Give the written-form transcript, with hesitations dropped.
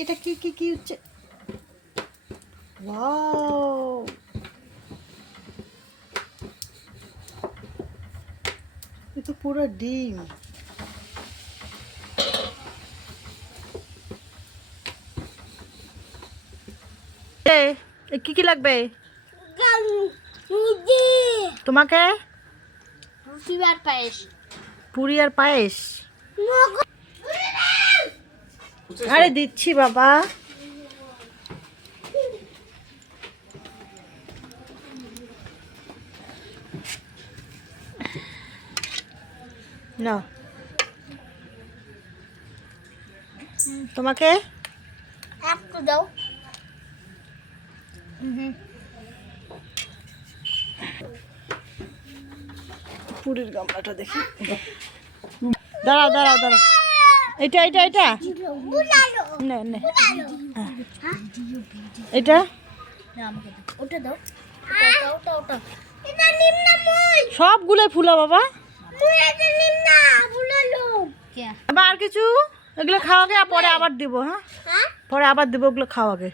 এটা কি কি কি হচ্ছে? ওয়াও, এ তো পুরো ডিম। কি কি লাগবে তোমাকে? পুরি আর পায়েস। আরে দিচ্ছি বাবা। না তোমাকে একটু দাও। পুরীর গামলাটা দেখি। দাঁড়াও দাঁড়াও দাঁড়াও, এটা এটা এটা নে নে, এটা ওটা দাও। সবগুলো ফুলা বাবা। আবার আর কিছু? এগুলো খাওয়াকে পরে আবার দিব। হ্যাঁ, পরে আবার দিব, ওগুলো খাওয়াকে।